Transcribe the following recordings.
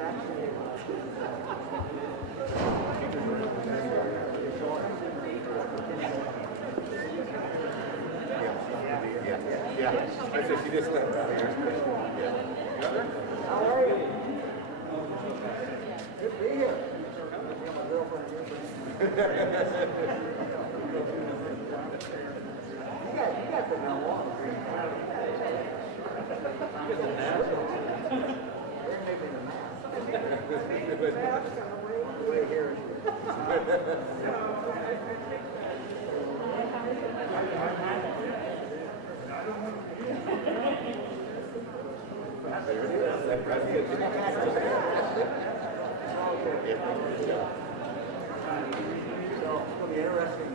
I said she just left out here. How are you? Good to be here. You got the marijuana. They're making a mask. Way here. So it's going to be interesting.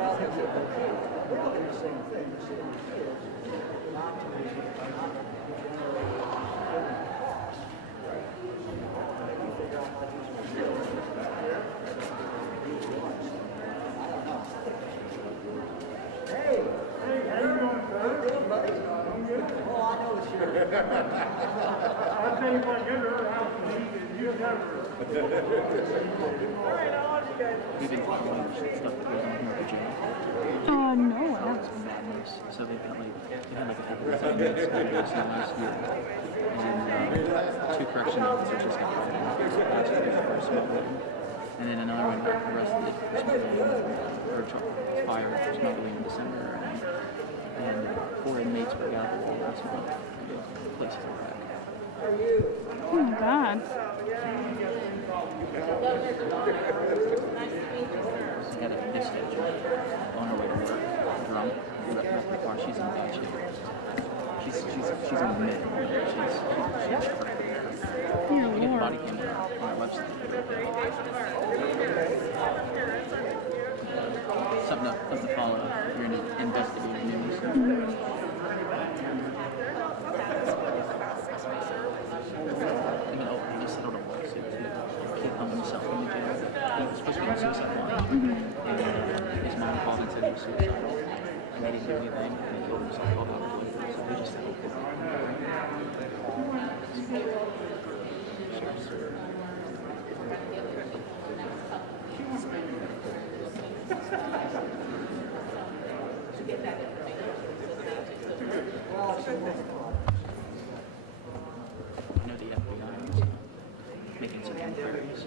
Well, we're looking at the same thing. The city is not to generate costs. Maybe figure out how these materials use once. I don't know. Hey, how you doing, buddy? I'm good. Oh, I know it's yours. I'll tell you what, good little house and you never. All right, I'll let you guys. We've been talking about stuff that goes on here in Virginia. No, I haven't. Some bad news. So they've had like a couple of incidents last year. And 2 correction officers just got fired for smuggling. And then another one got arrested for smuggling or fired for smuggling in December. And 4 inmates were gathered last month. Places like that. Oh my God. She had a dispatch on her way to work, drunk, wrecked the car. She's in bad shape. She's in the mid. She's Dear we get the Lord. body cam on our website. Something to follow if you're into investigative news. And then he settled a lawsuit to keep himself in the jail. He was supposed to be on suicide watch. And his mom called and said he was suicidal. And they didn't do anything. And he killed himself 12 hours later. So they just settled it. I know the FBI is making some inquiries.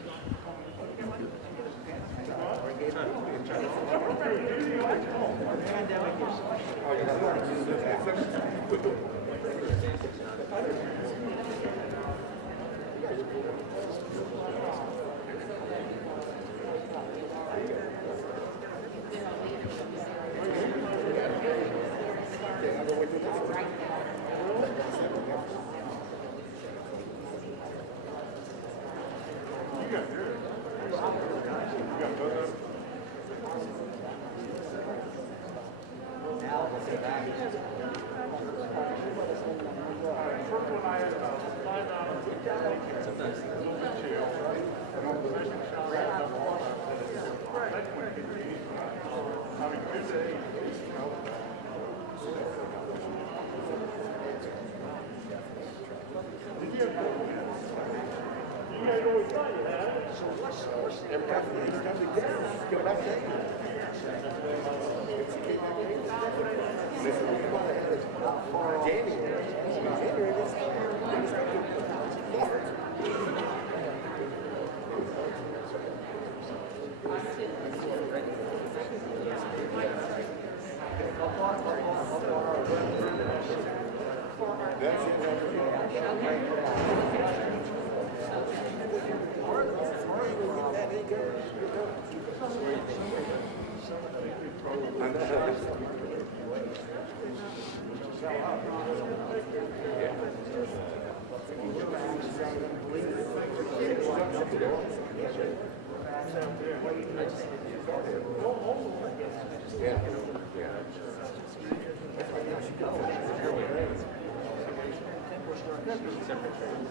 Separate trains.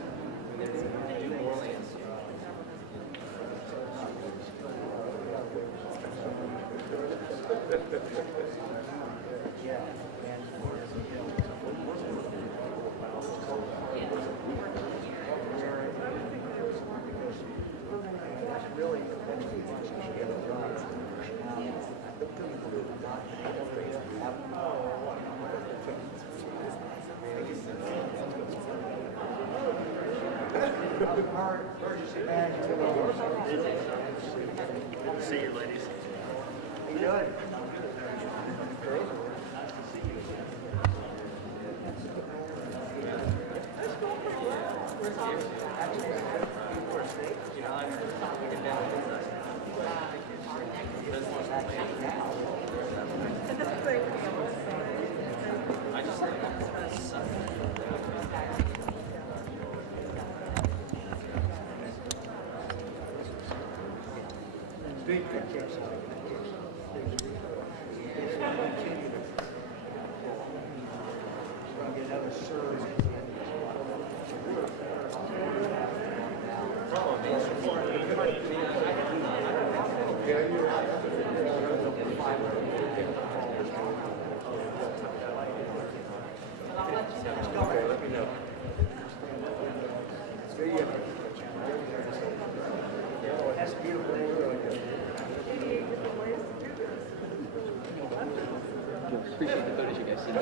And then they do more lanes. Yeah, and, that's really, that's too much to get it done. Emergency management. Good to see you, ladies. You good? Okay, let me know. That's beautiful. Appreciate the footage you guys sent.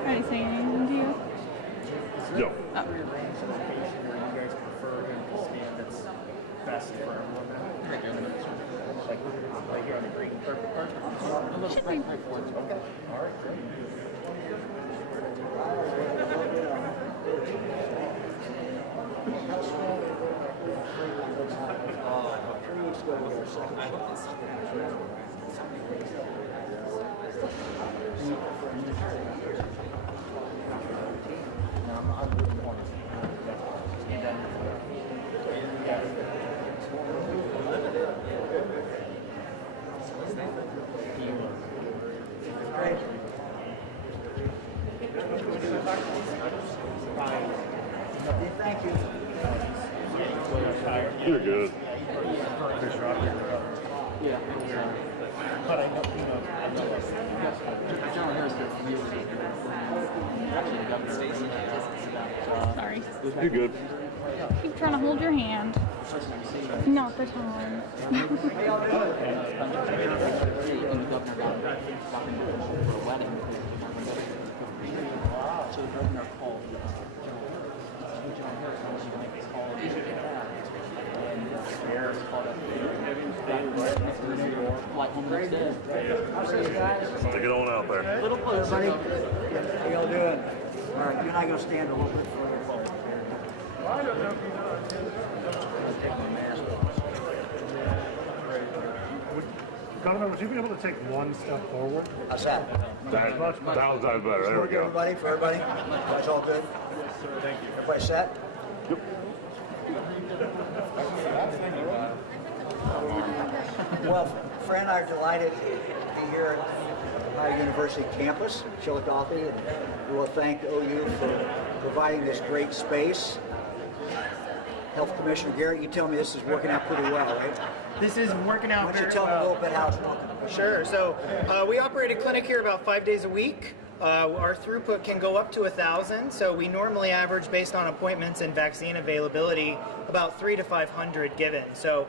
Are they saying anything to you? No. Oh. You guys prefer him to stand that's best for everyone? Like right here on the green. Perfect. A little Should right, be. right towards you. Okay. All right, great. How small they look like they're 3 weeks ago, we got our second Thank you. You're good. Yeah. But I know, you know, General Harris did for years. Actually, the governor. Sorry. You're good. Keep trying to hold your hand. Not the time. And the governor got in for a wedding. So the governor called General Harris called and Harris called up flight home the next day. How's this, guys? Take it on out there. A little closer. Everybody? How y'all doing? All right, you and I go stand a little bit further. I don't know if you know. Take my mask off. Donovan, would you be able to take one step forward? How's that? That was better. There we Work, go. everybody, for everybody? That's all good? Thank you. Everybody set? Well, Fran and I are delighted to be here at Ohio University campus, Chillicothe, and we will thank OU for providing this great space. Health Commissioner Garrett, you tell me this is working out pretty well, right? This is working out Why don't you very tell me a well. little bit how it's working? Sure. So we operate a clinic here about 5 days a week. Our throughput can go up to 1,000. So we normally average, based on appointments and vaccine availability, about 300 to 500 given. So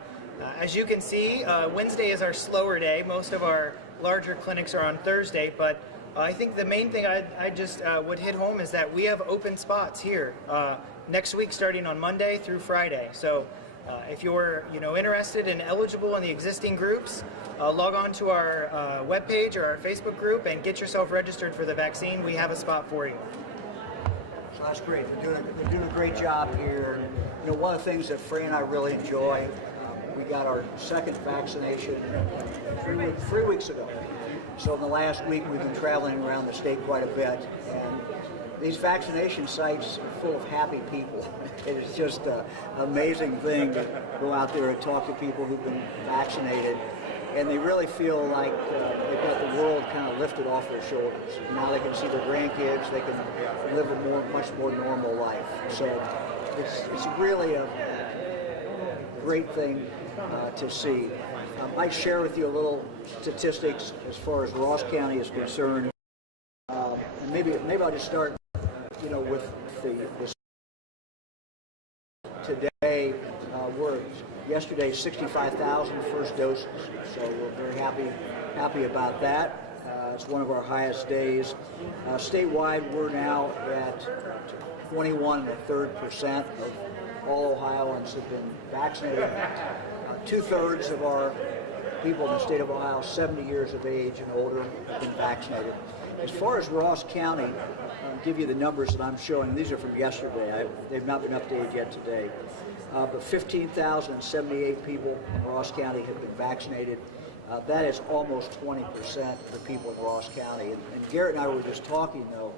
as you can see, Wednesday is our slower day. Most of our larger clinics are on Thursday, but I think the main thing I just would hit home is that we have open spots here next week, starting on Monday through Friday. So if you're interested and eligible in the existing groups, log on to our webpage or our Facebook group and get yourself registered for the vaccine. We have a spot for you. So that's great. They're doing a great job here. You know, one of the things that Fran and I really enjoy, we got our second vaccination 3 weeks ago. So in the last week, we've been traveling around the state quite a bit, and these vaccination sites are full of happy people. It's just an amazing thing to go out there and talk to people who've been vaccinated, and they really feel like they've got the world kind of lifted off their shoulders. Now they can see their grandkids, they can live a much more normal life. So it's really a great thing to see. I might share with you a little statistics as far as Ross County is concerned. Maybe I'll just start, with the today. Yesterday 65,000 first doses, so we're very happy about that. It's one of our highest days. Statewide, we're now at 21 1/3% of all Ohioans have been vaccinated. 2/3 of our people in the state of Ohio, 70 years of age and older, have been vaccinated. As far as Ross County, I'll give you the numbers that I'm showing. These are from yesterday. They've not been updated yet today. But 15,078 people in Ross County have been vaccinated. That is almost 20% of the people in Ross County. And Garrett and I were just talking, though,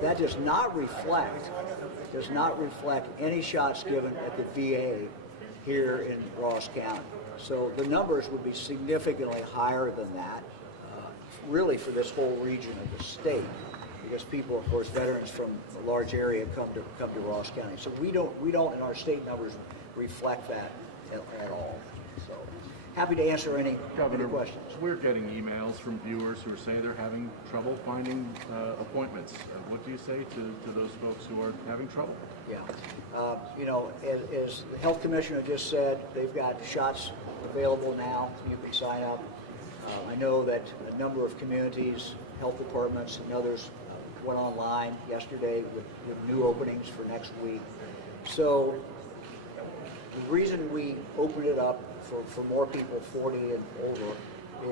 that does not reflect any shots given at the VA here in Ross County. So the numbers would be significantly higher than that, really for this whole region of the state, because people, of course, veterans from a large area come to Ross County. So we don't in our state numbers reflect that at all. So happy to answer any questions. We're getting emails from viewers who are saying they're having trouble finding appointments. What do you say to those folks who are having trouble? Yeah. As the health commissioner just said, they've got shots available now. You can sign up. I know that a number of communities, health departments, and others went online yesterday with new openings for next week. So the reason we opened it up for more people 40 and older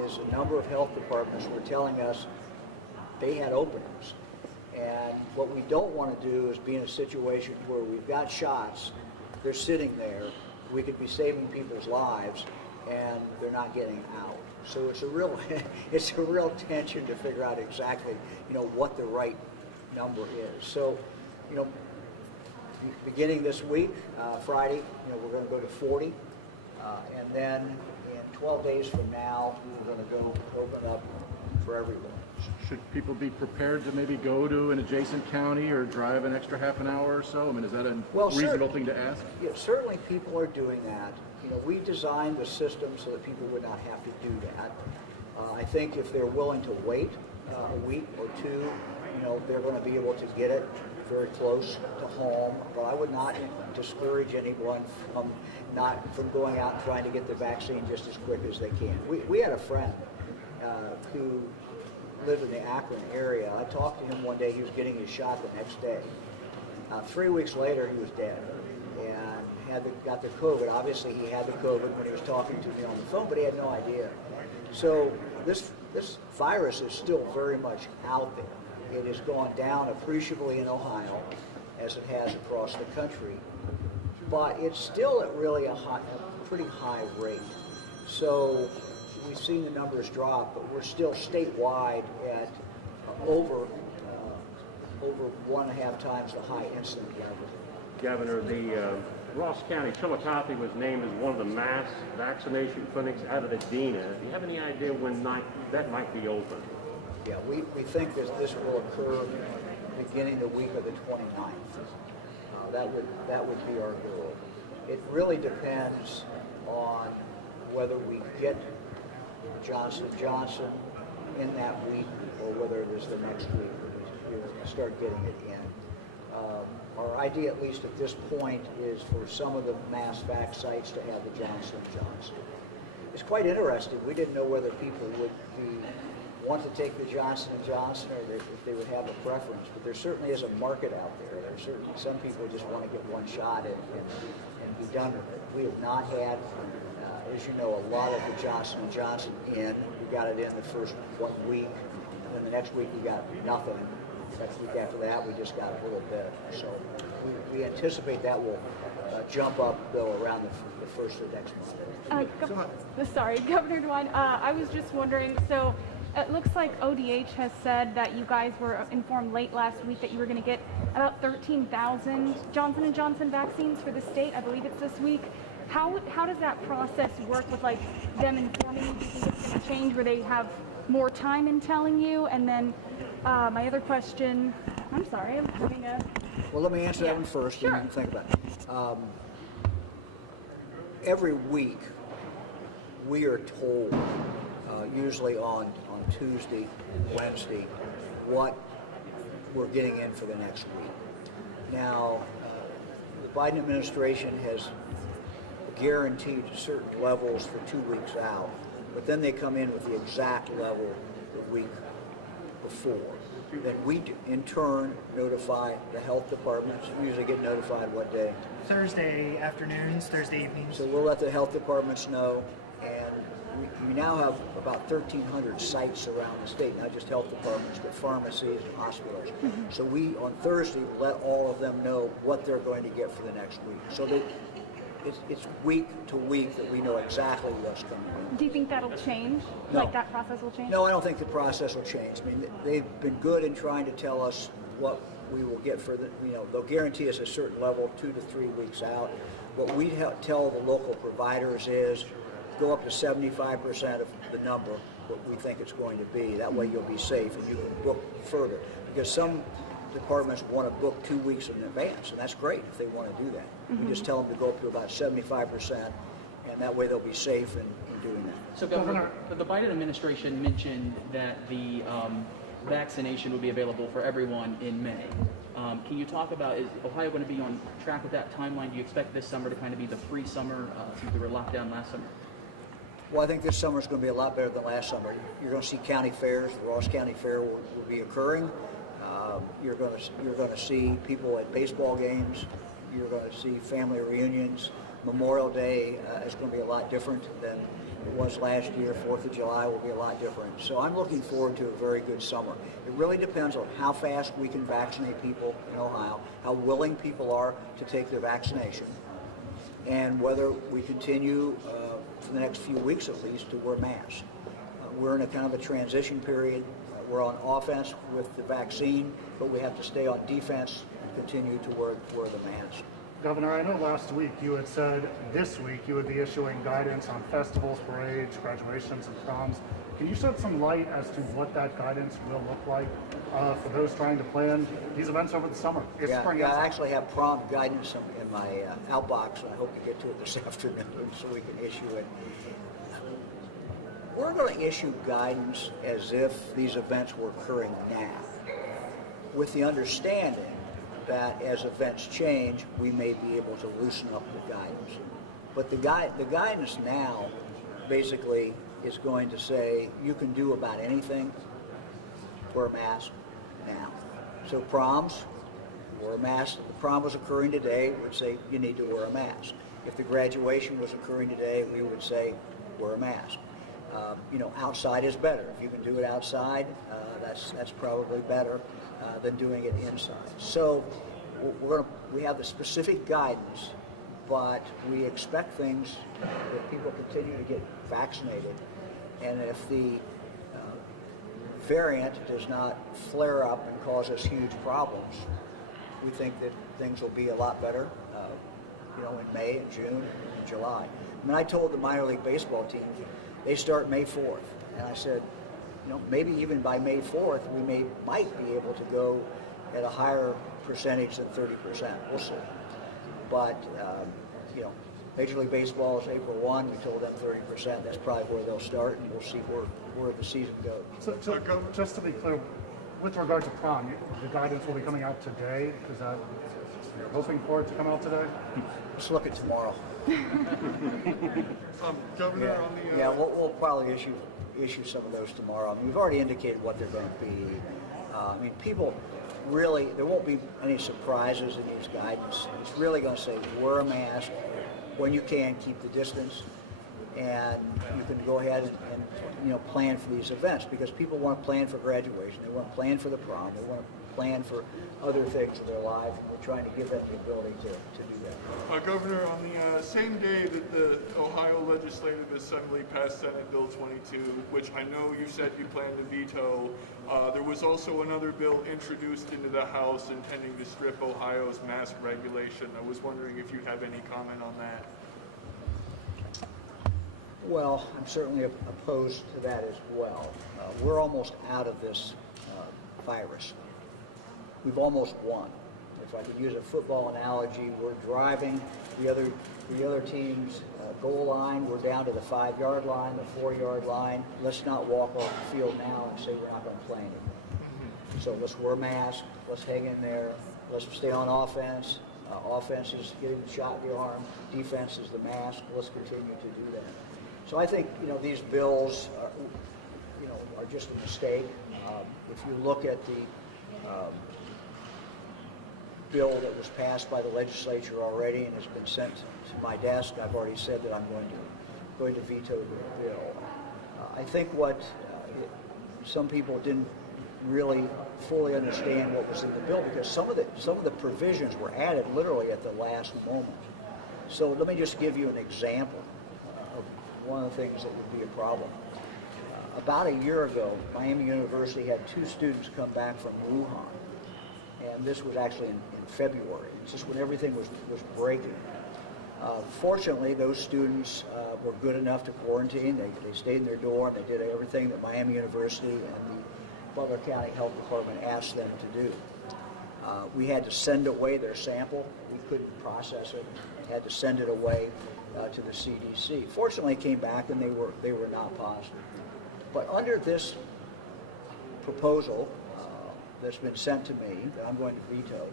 is a number of health departments were telling us they had openings And what we don't want to do is be in a situation where we've got shots, they're sitting there, we could be saving people's lives, and they're not getting out. So it's a real, it's a real tension to figure out exactly, what the right number is. So, beginning this week, Friday, we're going to go to 40, and then in 12 days from now, we're going to go open up for everyone. Should people be prepared to maybe go to an adjacent county or drive an extra half an hour or so? I mean, is that a reasonable thing to ask? Yeah, certainly people are doing that. We designed the system so that people would not have to do that. I think if they're willing to wait a week or two, they're going to be able to get it very close to home. But I would not discourage anyone from going out and trying to get the vaccine just as quick as they can. We had a friend who lived in the Akron area. I talked to him one day. He was getting his shot the next day. 3 weeks later, he was dead and got the COVID. Obviously, he had the COVID when he was talking to me on the phone, but he had no idea. So this virus is still very much out there. It has gone down appreciably in Ohio, as it has across the country, but it's still at really a pretty high rate. So we've seen the numbers drop, but we're still statewide at over 1.5 times the high incident level. Governor, the Ross County, Chillicothe was named as one of the mass vaccination clinics out of Edina. Do you have any idea when that might be open? Yeah, we think that this will occur beginning the week of the 29th. That would be our goal. It really depends on whether we get Johnson & Johnson in that week or whether it is the next week that we start getting it in. Our idea, at least at this point, is for some of the mass vac sites to have the Johnson & Johnson. It's quite interesting. We didn't know whether people would want to take the Johnson & Johnson or if they would have a preference, but there certainly is a market out there. There's certainly some people just want to get one shot and be done with it. We have not had, as you know, a lot of the Johnson & Johnson in. We got it in the first week, and then the next week we got nothing. Next week after that, we just got a little bit. So we anticipate that will jump up, though, around the first of next month. Sorry, Governor DeWine, I was just wondering, so it looks like ODH has said that you guys were informed late last week that you were going to get about 13,000 Johnson & Johnson vaccines for the state. I believe it's this week. How does that process work with them informing you? Do you think it's going to change where they have more time in telling you? And then my other question, I'm sorry, I'm having a... Well, let me answer that one first, Sure. and you can think about it. Every week, we are told, usually on Tuesday, Wednesday, what we're getting in for the next week. Now, the Biden administration has guaranteed certain levels for 2 weeks out, but then they come in with the exact level the week before. Then we, in turn, notify the health departments. We usually get notified what day? Thursday afternoons, Thursday evenings. So we'll let the health departments know, and we now have about 1,300 sites around the state, not just health departments, but pharmacies and hospitals. So we, on Thursday, let all of them know what they're going to get for the next week. So that it's week to week that we know exactly what's coming in. Do you think that'll change? No. That process will change? No, I don't think the process will change. I mean, they've been good in trying to tell us what we will get for they'll guarantee us a certain level 2 to 3 weeks out. What we tell the local providers is go up to 75% of the number, what we think it's going to be. That way you'll be safe and you can book further. Because some departments want to book 2 weeks in advance, and that's great if they want to do that. We just tell them to go up to about 75%, and that way they'll be safe in doing that. So, Governor, the Biden administration mentioned that the vaccination will be available for everyone in May. Can you talk about, is Ohio going to be on track with that timeline? Do you expect this summer to kind of be the free summer since we were locked down last summer? Well, I think this summer is going to be a lot better than last summer. You're going to see county fairs. The Ross County Fair will be occurring. You're going to see people at baseball games. You're going to see family reunions. Memorial Day is going to be a lot different than it was last year. 4th of July will be a lot different. So I'm looking forward to a very good summer. It really depends on how fast we can vaccinate people in Ohio, how willing people are to take their vaccination, and whether we continue for the next few weeks at least to wear masks. We're in a kind of a transition period. We're on offense with the vaccine, but we have to stay on defense and continue to wear the mask. Governor, I know last week you had said this week you would be issuing guidance on festivals, parades, graduations, and proms. Can you shed some light as to what that guidance will look like for those trying to plan these events over the summer? I actually have prom guidance in my outbox, and I hope to get to it this afternoon so we can issue it. We're going to issue guidance as if these events were occurring now, with the understanding that as events change, we may be able to loosen up the guidance. But the guidance now basically is going to say you can do about anything, wear a mask now. So proms, wear a mask. If the prom was occurring today, we would say you need to wear a mask. If the graduation was occurring today, we would say wear a mask. Outside is better. If you can do it outside, that's probably better than doing it inside. So we have the specific guidance, but we expect things that people continue to get vaccinated, and if the variant does not flare up and cause us huge problems, we think that things will be a lot better, in May and June and July. I mean, I told the minor league baseball teams they start May 4th, and I said, maybe even by May 4th, we might be able to go at a higher percentage than 30%. We'll see. But, Major League Baseball is April 1. We told them 30%. That's probably where they'll start, and we'll see where the season goes. So just to be clear, with regard to prom, the guidance will be coming out today. Is that you're hoping for it to come out today? Let's look at tomorrow. Governor, we'll probably issue some of those tomorrow. I mean, we've already indicated what they're going to be. People really, there won't be any surprises in these guidance. It's really going to say wear a mask when you can, keep the distance, and you can go ahead and plan for these events, because people want to plan for graduation, they want to plan for the prom, they want to plan for other things in their life, and we're trying to give them the ability to do that. Governor, on the same day that the Ohio Legislative Assembly passed Senate Bill 22, which I know you said you plan to veto, there was also another bill introduced into the House intending to strip Ohio's mask regulation. I was wondering if you have any comment on that. Well, I'm certainly opposed to that as well. We're almost out of this virus. We've almost won. If I could use a football analogy, we're driving the other team's goal line. We're down to the 5-yard line, the 4-yard line. Let's not walk off the field now and say we're not going to play anymore. So let's wear masks. Let's hang in there. Let's stay on offense. Offense is getting the shot in the arm. Defense is the mask. Let's continue to do that. So I think these bills are just a mistake. If you look at the bill that was passed by the legislature already and has been sent to my desk, I've already said that I'm going to veto the bill. I think what some people didn't really fully understand what was in the bill, because some of the provisions were added literally at the last moment. So let me just give you an example of one of the things that would be a problem. About a year ago, Miami University had 2 students come back from Wuhan, and this was actually in February. It's just when everything was breaking. Fortunately, those students were good enough to quarantine. They stayed in their dorm. They did everything that Miami University and the Butler County Health Department asked them to do. We had to send away their sample. We couldn't process it. We had to send it away to the CDC. Fortunately, it came back and they were not positive. But under this proposal that's been sent to me, that I'm going to veto,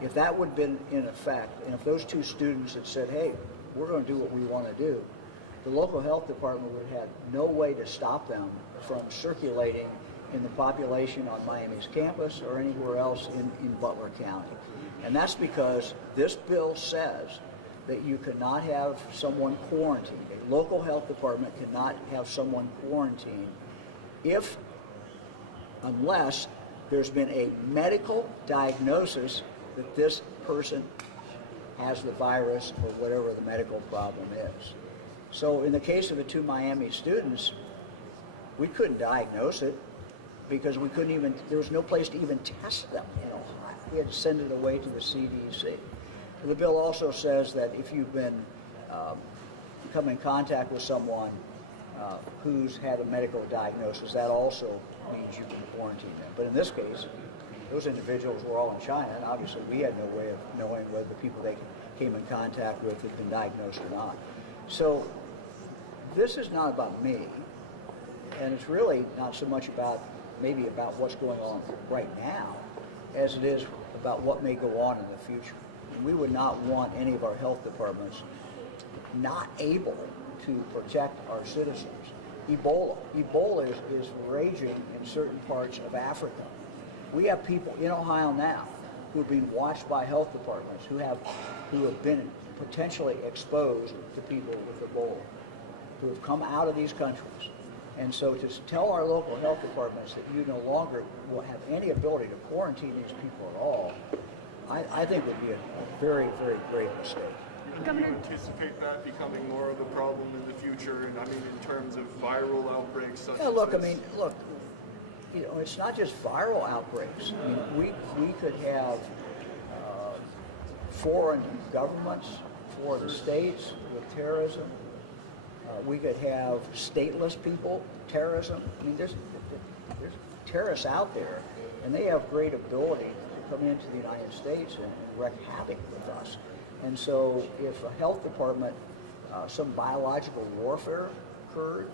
if that would have been in effect, and if those 2 students had said, hey, we're going to do what we want to do, the local health department would have had no way to stop them from circulating in the population on Miami's campus or anywhere else in Butler County. And that's because this bill says that you cannot have someone quarantined. A local health department cannot have someone quarantined unless there's been a medical diagnosis that this person has the virus or whatever the medical problem is. So in the case of the 2 Miami students, we couldn't diagnose it because there was no place to even test them in Ohio. We had to send it away to the CDC. The bill also says that if you've been come in contact with someone who's had a medical diagnosis, that also means you can quarantine them. But in this case, those individuals were all in China, and obviously we had no way of knowing whether the people they came in contact with had been diagnosed or not. So this is not about me, and it's really not so much about what's going on right now as it is about what may go on in the future. We would not want any of our health departments not able to protect our citizens. Ebola is raging in certain parts of Africa. We have people in Ohio now who have been watched by health departments who have been potentially exposed to people with Ebola, who have come out of these countries. And so to tell our local health departments that you no longer will have any ability to quarantine these people at all, I think would be a very, very grave mistake. Do you anticipate that becoming more of a problem in the future? And I mean, in terms of viral outbreaks such as this? It's not just viral outbreaks. I mean, we could have foreign governments, foreign states with terrorism. We could have stateless people, terrorism. I mean, there's terrorists out there, and they have great ability to come into the United States and wreak havoc with us. And so if a health department, some biological warfare occurred,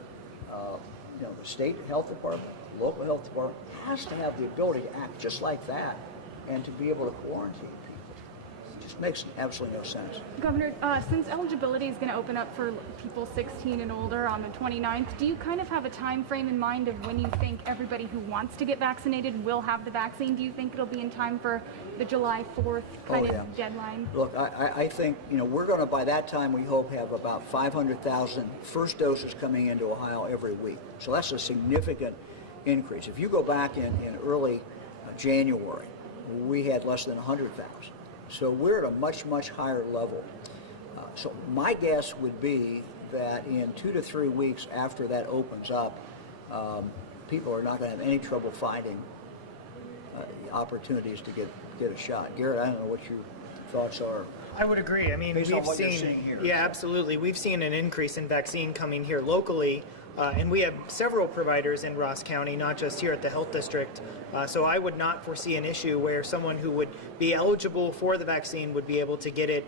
the state health department, local health department has to have the ability to act just like that and to be able to quarantine people. It just makes absolutely no sense. Governor, since eligibility is going to open up for people 16 and older on the 29th, do you kind of have a time frame in mind of when you think everybody who wants to get vaccinated will have the vaccine? Do you think it'll be in time for the July 4th kind of deadline? Look, I think, we're going to, by that time, we hope, have about 500,000 first doses coming into Ohio every week. So that's a significant increase. If you go back in early January, we had less than 100,000. So we're at a much, much higher level. So my guess would be that in 2 to 3 weeks after that opens up, people are not going to have any trouble finding opportunities to get a shot. Garrett, I don't know what your thoughts are. I would agree. I mean, Based on we've what you're seen, seeing here. yeah, absolutely. We've seen an increase in vaccine coming here locally, and we have several providers in Ross County, not just here at the health district. So I would not foresee an issue where someone who would be eligible for the vaccine would be able to get it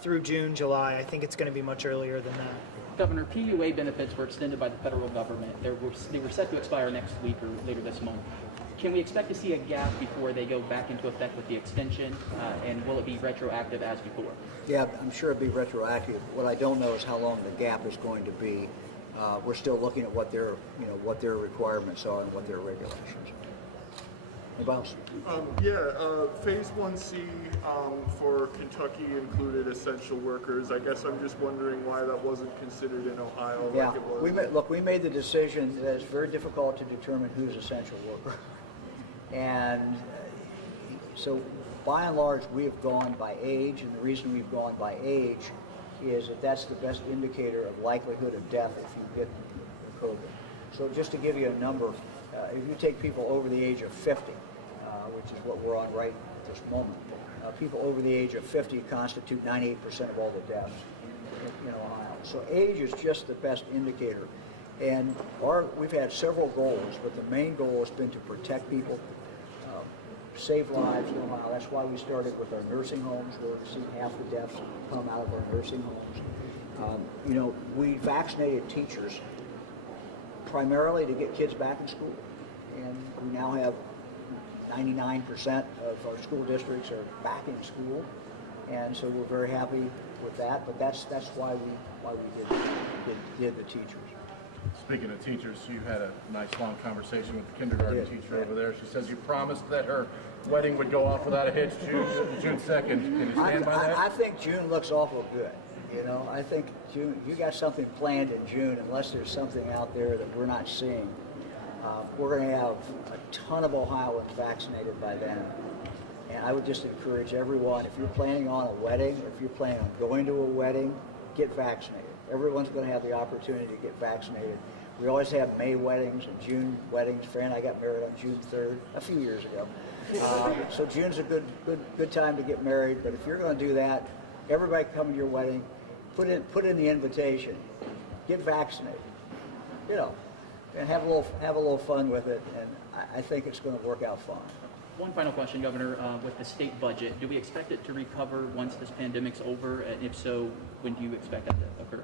through June, July. I think it's going to be much earlier than that. Governor, PUA benefits were extended by the federal government. They were set to expire next week or later this month. Can we expect to see a gap before they go back into effect with the extension, and will it be retroactive as before? Yeah, I'm sure it'll be retroactive. What I don't know is how long the gap is going to be. We're still looking at what their requirements are and what their regulations are. Anybody else? Phase 1C for Kentucky included essential workers. I guess I'm just wondering why that wasn't considered in Ohio like it was. We made the decision that it's very difficult to determine who's essential worker. And so by and large, we have gone by age, and the reason we've gone by age is that that's the best indicator of likelihood of death if you get COVID. So just to give you a number, if you take people over the age of 50, which is what we're on right at this moment, people over the age of 50 constitute 98% of all the deaths in Ohio. So age is just the best indicator. And we've had several goals, but the main goal has been to protect people, save lives in Ohio. That's why we started with our nursing homes, where we've seen half the deaths come out of our nursing homes. We vaccinated teachers primarily to get kids back in school. And we now have 99% of our school districts are back in school. And so we're very happy with that, but that's why we did the teachers. Speaking of teachers, you had a nice long conversation with the kindergarten teacher over there. She says you promised that her wedding would go off without a hitch June 2nd. Can you stand by that? I think June looks awful good. You know, I think June, you got something planned in June, unless there's something out there that we're not seeing. We're going to have a ton of Ohioans vaccinated by then. And I would just encourage everyone, if you're planning on a wedding, or if you're planning on going to a wedding, get vaccinated. Everyone's going to have the opportunity to get vaccinated. We always have May weddings and June weddings. Fran and I got married on June 3rd, a few years ago. So June's a good time to get married. But if you're going to do that, everybody come to your wedding, put in the invitation, get vaccinated, you know, and have a little fun with it. And I think it's going to work out fine. One final question, Governor. With the state budget, do we expect it to recover once this pandemic's over? And if so, when do you expect that to occur?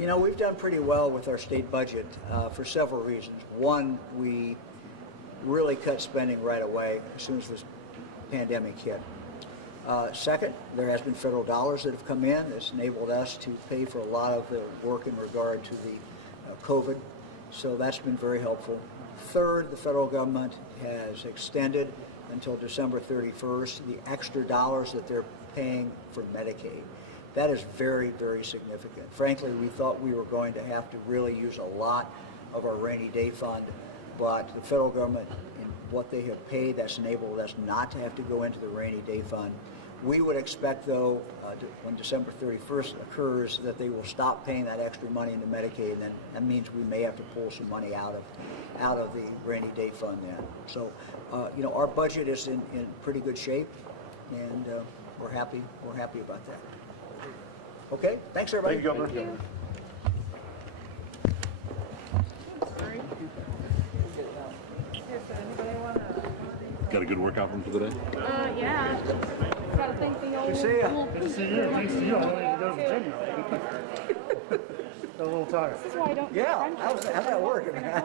You know, we've done pretty well with our state budget for several reasons. One, we really cut spending right away as soon as this pandemic hit. Second, there has been federal dollars that have come in that's enabled us to pay for a lot of the work in regard to the COVID, so that's been very helpful. Third, the federal government has extended until December 31st the extra dollars that they're paying for Medicaid. That is very, very significant. Frankly, we thought we were going to have to really use a lot of our rainy day fund, but the federal government, in what they have paid, that's enabled us not to have to go into the rainy day fund. We would expect, though, when December 31st occurs, that they will stop paying that extra money into Medicaid, and then that means we may have to pull some money out of the rainy day fund then. So, you know, our budget is in pretty good shape, and we're happy about that. Okay, thanks everybody. Thank you, Governor. Thank you. Got a good workout from today? Yeah. Gotta thank the old. Good to see ya. little Good to see you. Thanks to you. I don't even go to the gym now. Got a little tired. This is why I don't. Yeah, how's that working, man?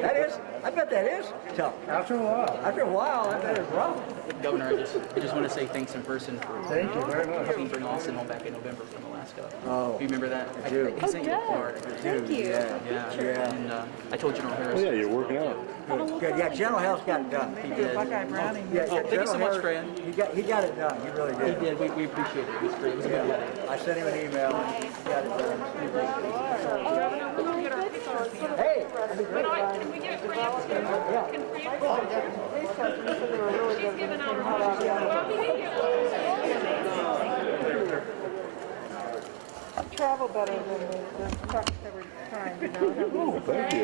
That is, I bet that is tough. After a while. After a while, I bet it's rough. Governor, I just want to say thanks in person for Thank you very much. helping bring Austin home back in November from Alaska. Oh. Do you remember that? I do. He sent you to Florida. Thank you. Yeah. And I told General Harris. Yeah, you're working out. Good. Yeah, General Harris got it done. He did. Yeah, Thank you so much, Fran. He got it done. He really He did. did. We appreciate it. It was great. It was a good Yeah. wedding. I sent him an email and he got it done. Hey, that'd be great. Can we get Fran too? Yeah. Can Fran? She's given out her money. Well, we did get one. Travel better than the trucks that were trying, you know. Thank you.